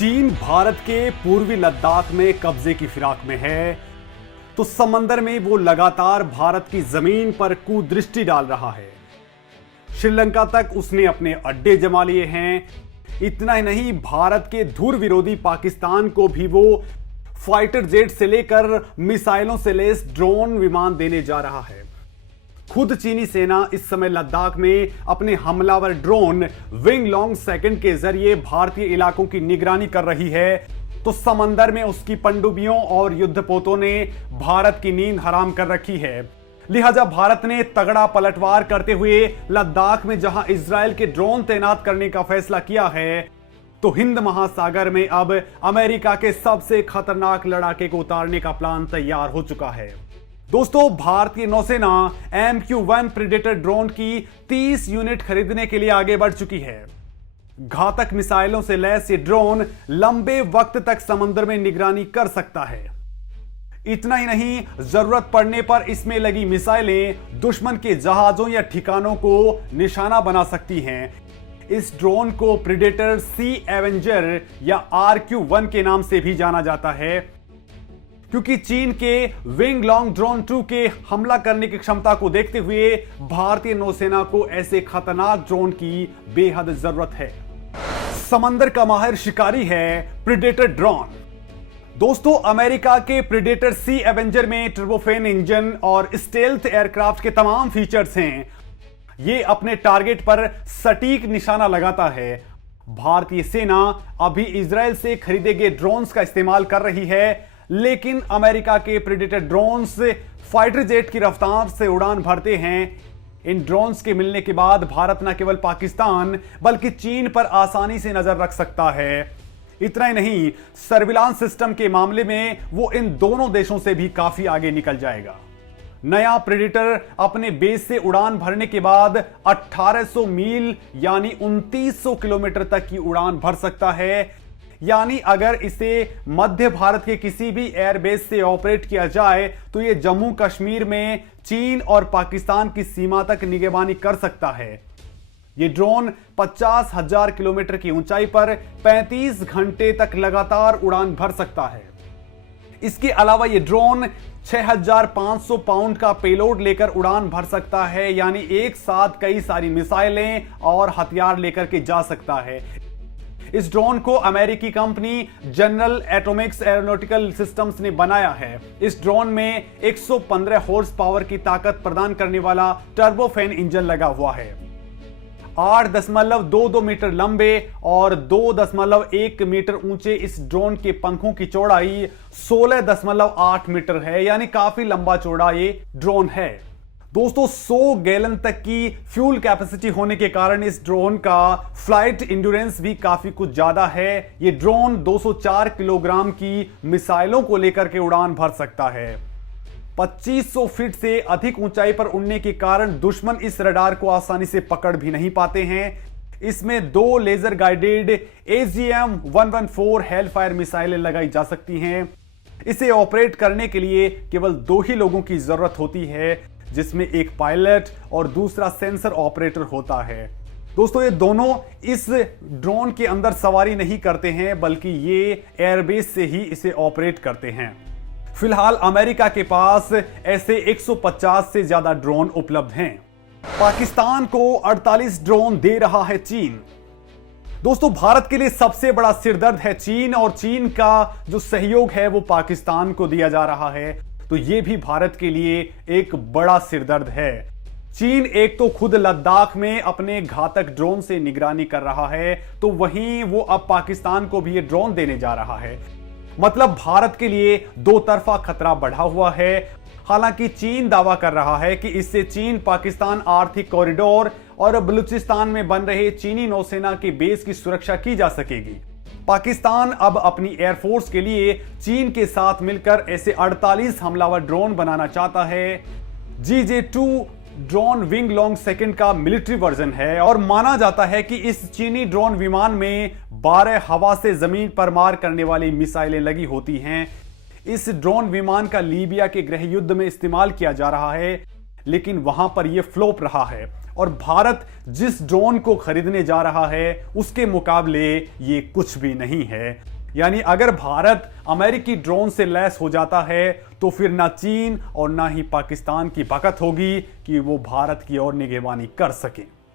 चीन भारत के पूर्वी लद्दाख में कब्जे की फिराक में है, तो समंदर में वो लगातार भारत की जमीन पर कुदृष्टि डाल रहा है। श्रीलंका तक उसने अपने अड्डे जमा लिए हैं। इतना ही नहीं, भारत के धुर विरोधी पाकिस्तान को भी वो फाइटर जेट से लेकर मिसाइलों से लैस ड्रोन विमान देने जा रहा है। खुद चीनी सेना इस समय लद्दाख में अपने हमलावर ड्रोन विंग लॉन्ग सेकंड के जरिए भारतीय इलाकों की निगरानी कर रही है, तो समंदर में उसकी पनडुब्बियों और युद्धपोतों ने भारत की नींद हराम कर रखी है। लिहाजा भारत ने तगड़ा पलटवार करते हुए लद्दाख में जहां इजरायल के ड्रोन तैनात करने का फैसला किया है, तो हिंद महासागर में अब अमेरिका के सबसे खतरनाक लड़ाके को उतारने का प्लान तैयार हो चुका है। दोस्तों, भारतीय नौसेना MQ-1 प्रेडेटर ड्रोन की 30 यूनिट खरीदने के लिए आगे बढ़ चुकी है। घातक मिसाइलों से लैस ये ड्रोन लंबे वक्त तक समुद्र में निगरानी कर सकता है। इतना ही नहीं, जरूरत पड़ने पर इसमें लगी मिसाइलें दुश्मन के जहाजों या ठिकानों को निशाना बना सकती हैं। इस ड्रोन को प्रेडेटर सी एवेंजर या RQ-1 के नाम से भी जाना जाता है, क्योंकि चीन के विंग लॉन्ग ड्रोन 2 के हमला करने की क्षमता को देखते हुए भारतीय नौसेना को ऐसे खतरनाक ड्रोन की बेहद जरूरत है। समंदर का माहिर शिकारी है प्रेडेटर ड्रोन। दोस्तों, अमेरिका के प्रेडेटर सी एवेंजर में टर्बोफेन इंजन और स्टेल्थ एयरक्राफ्ट के तमाम फीचर्स हैं। ये अपने टारगेट पर सटीक निशाना लगाता है। भारतीय सेना अभी इजरायल से खरीदे गए ड्रोन्स का इस्तेमाल कर रही है, लेकिन अमेरिका के प्रेडेटर ड्रोन्स फाइटर जेट की रफ्तार से उड़ान भरते हैं। इन ड्रोन्स के मिलने के बाद भारत न केवल पाकिस्तान बल्कि चीन पर आसानी से नजर रख सकता है। इतना ही नहीं, सर्विलांस सिस्टम के मामले में वो इन दोनों देशों से भी काफी आगे निकल जाएगा। नया प्रेडेटर अपने बेस से उड़ान भरने के बाद 1800 मील यानी 2900 किलोमीटर तक की उड़ान भर सकता है। यानी अगर इसे मध्य भारत के किसी भी एयरबेस से ऑपरेट किया जाए तो यह जम्मू कश्मीर में चीन और पाकिस्तान की सीमा तक निगरानी कर सकता है। यह ड्रोन 50,000 किलोमीटर की ऊंचाई पर 35 घंटे तक लगातार उड़ान भर सकता है। इसके अलावा यह ड्रोन 6,500 पाउंड का पेलोड लेकर उड़ान भर सकता है, यानी एक साथ कई सारी मिसाइलें और हथियार लेकर के जा सकता है। इस ड्रोन को अमेरिकी company general Atomics aeronautical systems ने बनाया है। इस ड्रोन में 115 हॉर्स पावर की ताकत प्रदान करने वाला टर्बोफेन इंजन लगा हुआ है। 8.22 मीटर लंबे और 2.1 मीटर ऊंचे इस ड्रोन के पंखों की चौड़ाई 16.8 मीटर है, यानी काफी लंबा चौड़ा ये ड्रोन है। दोस्तों, 100 गैलन तक की फ्यूल कैपेसिटी होने के कारण इस ड्रोन का फ्लाइट इंड्योरेंस भी काफी कुछ ज्यादा है। ये ड्रोन 204 किलोग्राम की मिसाइलों को लेकर के उड़ान भर सकता है। 2500 फीट से अधिक ऊंचाई पर उड़ने के कारण दुश्मन इस रडार को आसानी से पकड़ भी नहीं पाते हैं। इसमें 2 लेजर गाइडेड AGM-114 हेलफायर मिसाइलें लगाई जा सकती हैं। इसे ऑपरेट करने के लिए केवल 2 ही लोगों की जरूरत होती है, जिसमें एक पायलट और दूसरा सेंसर ऑपरेटर होता है। दोस्तों, ये दोनों इस ड्रोन के अंदर सवारी नहीं करते हैं, बल्कि ये एयरबेस से ही इसे ऑपरेट करते हैं। फिलहाल अमेरिका के पास ऐसे 150 से ज्यादा ड्रोन उपलब्ध हैं। पाकिस्तान को 48 ड्रोन दे रहा है चीन। दोस्तों, भारत के लिए सबसे बड़ा सिरदर्द है चीन, और चीन का जो सहयोग है वो पाकिस्तान को दिया जा रहा है, तो ये भी भारत के लिए एक बड़ा सिरदर्द है। चीन एक तो खुद लद्दाख में अपने घातक ड्रोन से निगरानी कर रहा है, तो वहीं वो अब पाकिस्तान को भी ये ड्रोन देने जा रहा है। मतलब भारत के लिए दो तरफा खतरा बढ़ा हुआ है। हालांकि चीन दावा कर रहा है कि इससे चीन पाकिस्तान आर्थिक कॉरिडोर और बलूचिस्तान में बन रहे चीनी नौसेना के बेस की सुरक्षा की जा सकेगी। पाकिस्तान अब अपनी एयरफोर्स के लिए चीन के साथ मिलकर ऐसे 48 हमलावर ड्रोन बनाना चाहता है। GJ-2 drone wing long second का मिलिट्री वर्जन है, और माना जाता है कि इस चीनी ड्रोन विमान में 12 हवा से जमीन पर मार करने वाली मिसाइलें लगी होती हैं। इस ड्रोन विमान का लीबिया के गृह युद्ध में इस्तेमाल किया जा रहा है। लेकिन वहां पर यह फ्लॉप रहा है और भारत जिस ड्रोन को खरीदने जा रहा है उसके मुकाबले ये कुछ भी नहीं है। यानी अगर भारत अमेरिकी ड्रोन से लैस हो जाता है तो फिर ना चीन और ना ही पाकिस्तान की ताकत होगी कि वो भारत की ओर निगरानी कर सके।